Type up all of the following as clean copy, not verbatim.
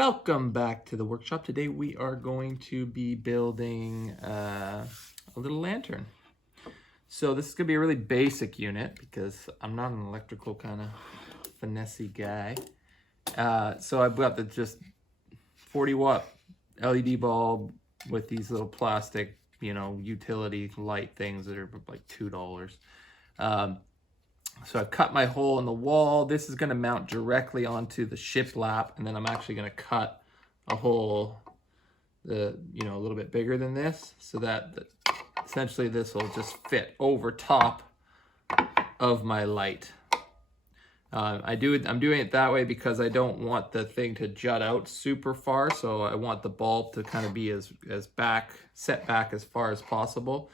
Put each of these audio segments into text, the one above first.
Welcome back to the workshop. Today we are going to be building a little lantern. So this is going to be a really basic unit because I'm not an electrical kind of finessey guy. So I've got the just 40-watt LED bulb with these little plastic, utility light things that are like $2. So I've cut my hole in the wall. This is going to mount directly onto the shiplap, and then I'm actually going to cut a hole, a little bit bigger than this, so that essentially this will just fit over top of my light. I'm doing it that way because I don't want the thing to jut out super far, so I want the bulb to kind of be as set back as far as possible.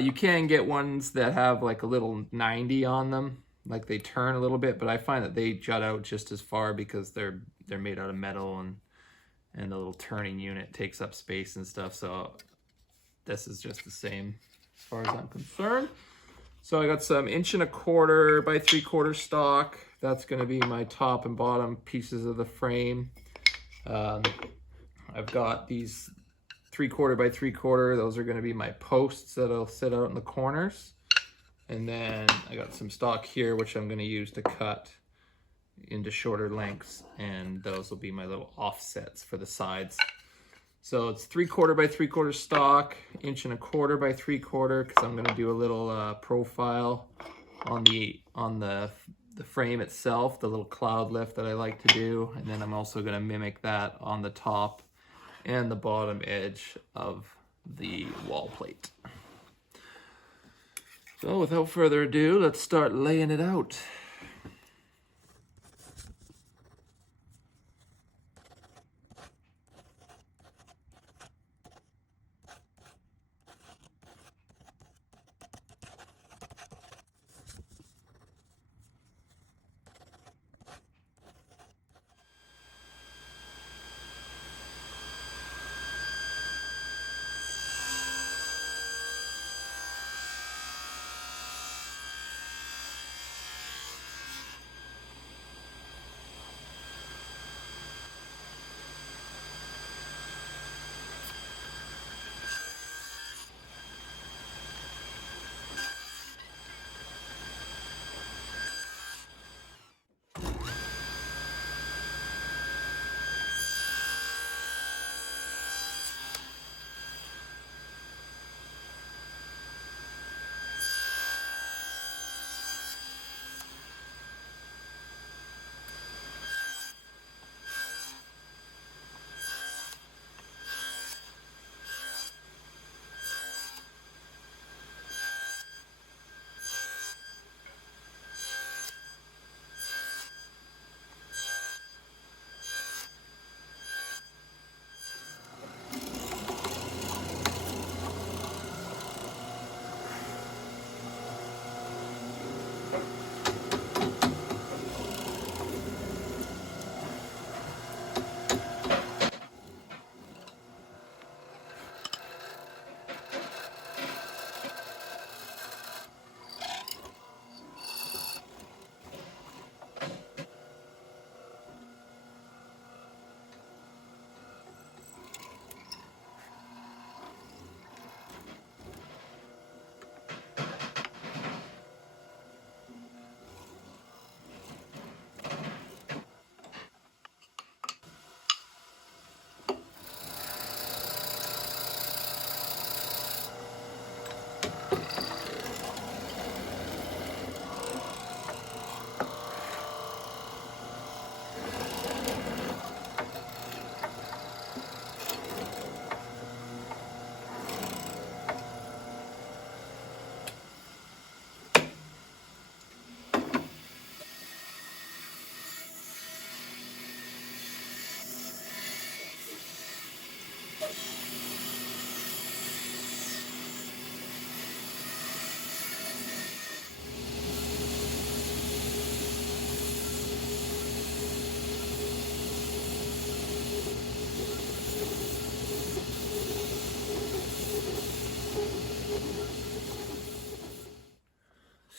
You can get ones that have like a little 90 on them, like they turn a little bit, but I find that they jut out just as far because they're made out of metal and the little turning unit takes up space and stuff. So this is just the same as far as I'm concerned. So I got some 1¼ by 3/4 stock. That's going to be my top and bottom pieces of the frame. I've got these 3/4 by 3/4. Those are going to be my posts that'll sit out in the corners. And then I got some stock here, which I'm going to use to cut into shorter lengths. And those will be my little offsets for the sides. So it's 3/4 by 3/4 stock, 1¼ by 3/4, because I'm going to do a little profile on the frame itself, the little cloud lift that I like to do. And then I'm also going to mimic that on the top and the bottom edge of the wall plate. So without further ado, let's start laying it out.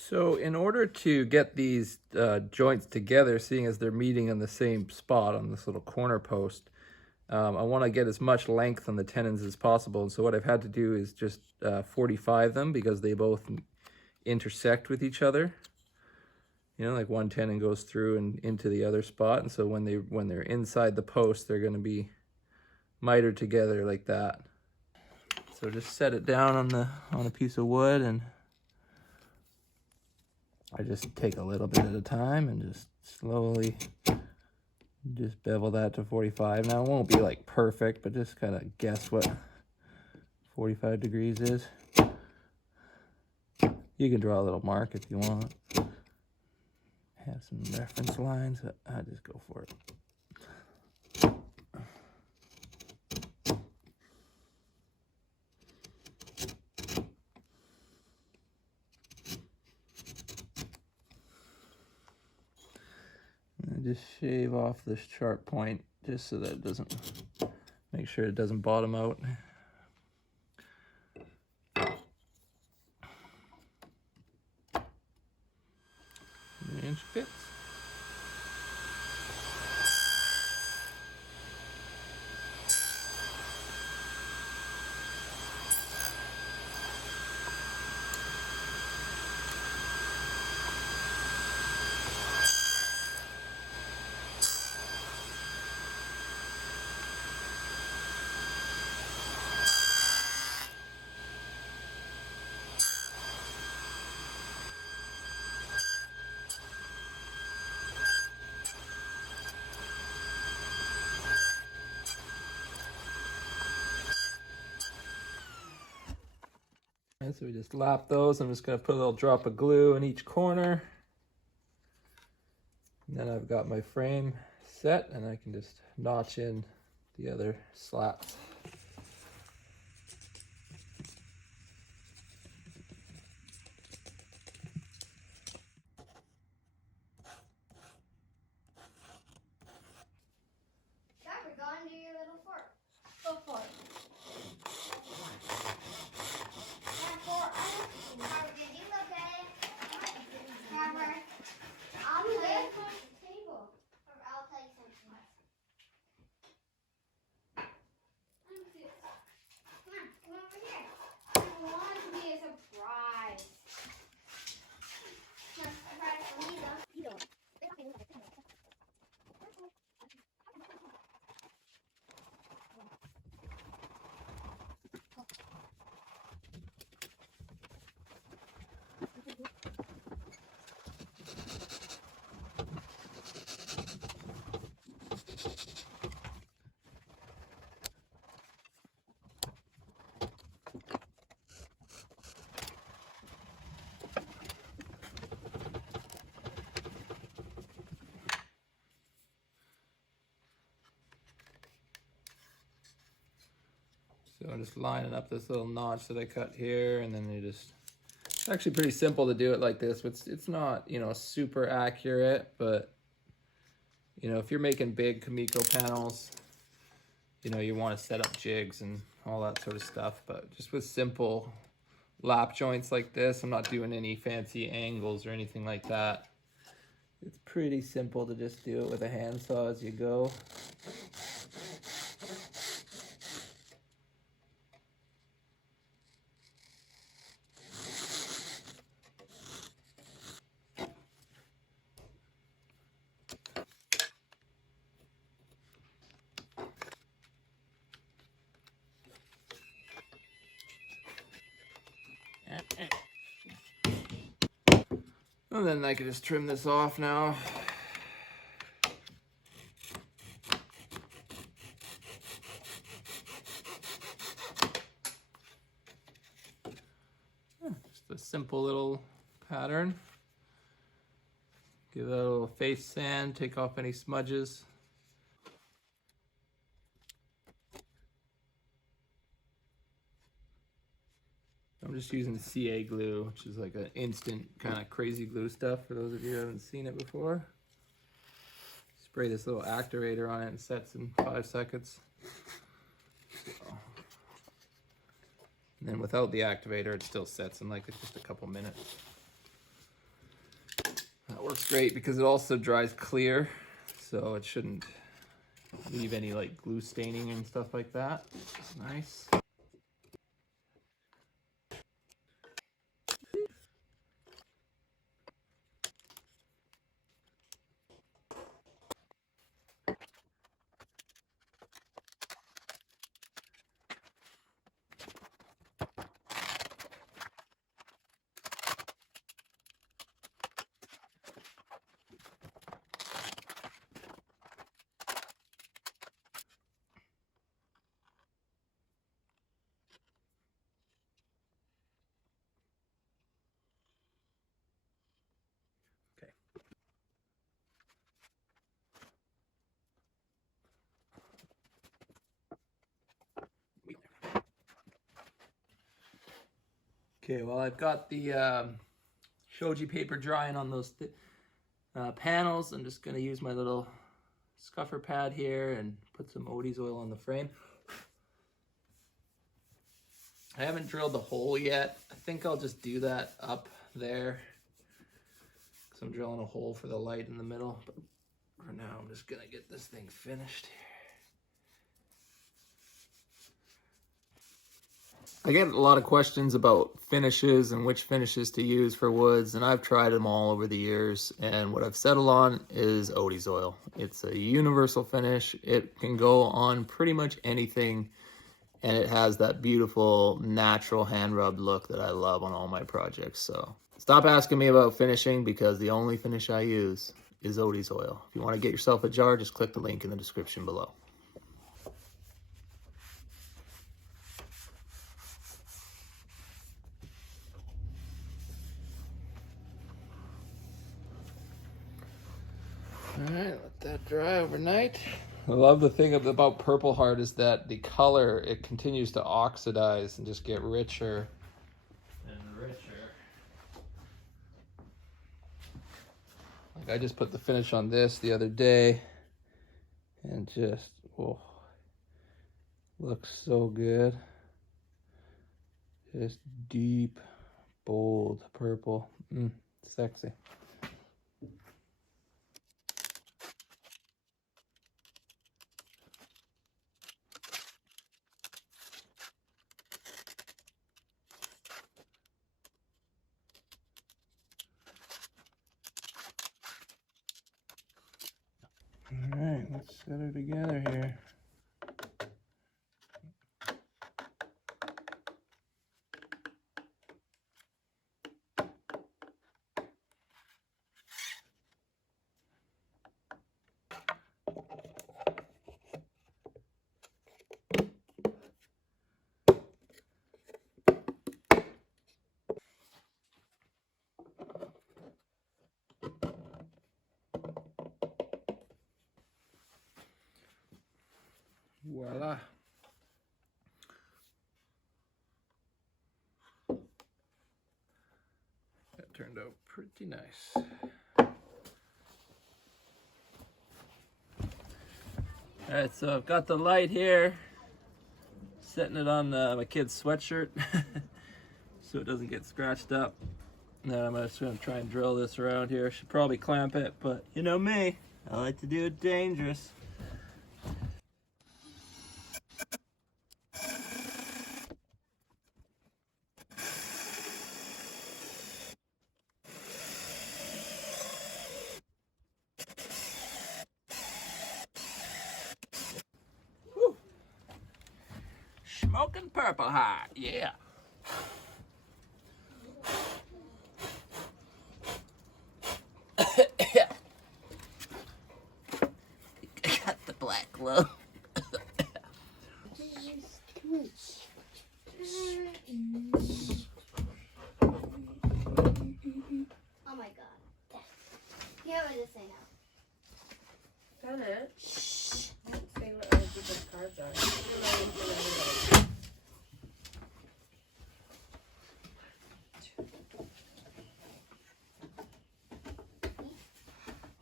So in order to get these joints together, seeing as they're meeting in the same spot on this little corner post, I want to get as much length on the tenons as possible. And so what I've had to do is just 45 them because they both intersect with each other. You know, like one tenon goes through and into the other spot. And so when they're inside the post, they're going to be mitered together like that. So just set it down on a piece of wood, and I just take a little bit at a time and just slowly just bevel that to 45. Now it won't be like perfect, but just kind of guess what 45 degrees is. You can draw a little mark if you want. Have some reference lines, but I just go for it. And just shave off this sharp point just so that it doesn't, make sure it doesn't bottom out. Inch bits. And so we just lap those. I'm just going to put a little drop of glue in each corner. And then I've got my frame set, and I can just notch in the other slats. Carver, go and do your little fork. Go for it. Carver, did you look at it? Carver, I'll tell you something. Table. Carver, I'll tell you something. Come on, come over here. I want it to be a surprise. No, surprise for me though. So I'm just lining up this little notch that I cut here, and then it's actually pretty simple to do it like this. It's not, you know, super accurate, but you know, if you're making big Kamiko panels, you know, you want to set up jigs and all that sort of stuff. But just with simple lap joints like this, I'm not doing any fancy angles or anything like that. It's pretty simple to just do it with a handsaw as you go. And then I can just trim this off now. Just a simple little pattern. Give that a little face sand, take off any smudges. I'm just using CA glue, which is like an instant kind of crazy glue stuff for those of you who haven't seen it before. Spray this little activator on it and sets in 5 seconds. And then without the activator, it still sets in like just a couple minutes. That works great because it also dries clear, so it shouldn't leave any like glue staining and stuff like that. It's nice. Okay. Okay, well I've got the shoji paper drying on those panels. I'm just gonna use my little scuffer pad here and put some Odie's oil on the frame. I haven't drilled the hole yet. I think I'll just do that up there because I'm drilling a hole for the light in the middle. But for now, I'm just gonna get this thing finished here. I get a lot of questions about finishes and which finishes to use for woods, and I've tried them all over the years, and what I've settled on is Odie's oil. It's a universal finish. It can go on pretty much anything, and it has that beautiful natural hand rubbed look that I love on all my projects. So stop asking me about finishing because the only finish I use is Odie's oil. If you want to get yourself a jar, just click the link in the description below. All right, let that dry overnight. I love the thing about Purpleheart is that the color, it continues to oxidize and just get richer and richer. Like I just put the finish on this the other day and just, oh, looks so good. Just deep, bold purple. Sexy. All right, let's set her together here. Voila. That turned out pretty nice. All right, so I've got the light here, setting it on my kid's sweatshirt so it doesn't get scratched up. Now I'm just gonna try and drill this around here. Should probably clamp it, but you know me, I like to do it dangerous. Woo. Smoking Purpleheart, yeah. Got the black glove. Oh my god. Here what to say now. Done it. Shh. Say what other people's cards are.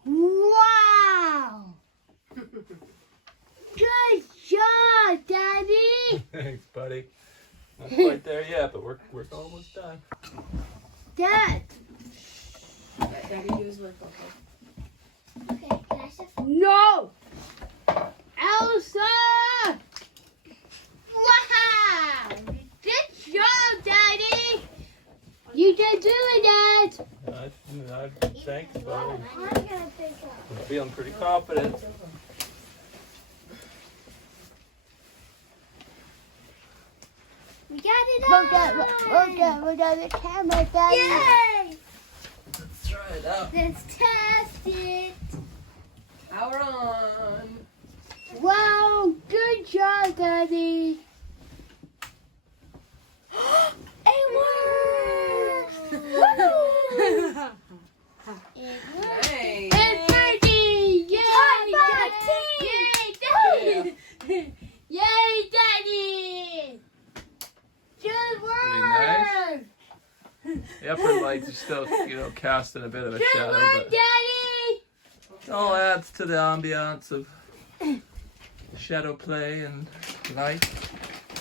Wow! Good job, Daddy! Thanks, buddy. Not quite there yet, but we're almost done. Dad! Let Daddy do his work, okay? Okay, can I shift? No! Elsa! Wow! Good job, Daddy! You can do it, Dad! Thanks, buddy. I'm gonna pick up. I'm feeling pretty confident. We got it Look up. at the camera, Daddy! Yay! Let's try it out. Let's test it. Power on. Wow! Good job, Daddy! It worked! It worked. Nice. It's Daddy! Yay! Top Yay, Daddy! Yay, Daddy! Good work! Pretty nice. The upper lights are still, casting a bit of a Good shadow, work, but Daddy! it all adds to the ambiance of shadow play and light.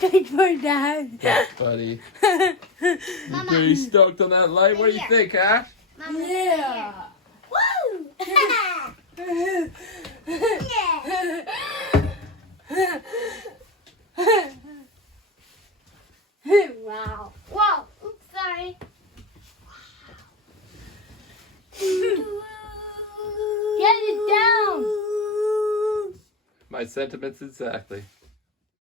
Good for Dad. Yes, buddy. You Mama. pretty stoked on that light? What do you think, Ash? Mama, Yeah. Woo! yeah. Wow. Whoa! Oops, sorry. Get it down. My sentiments exactly.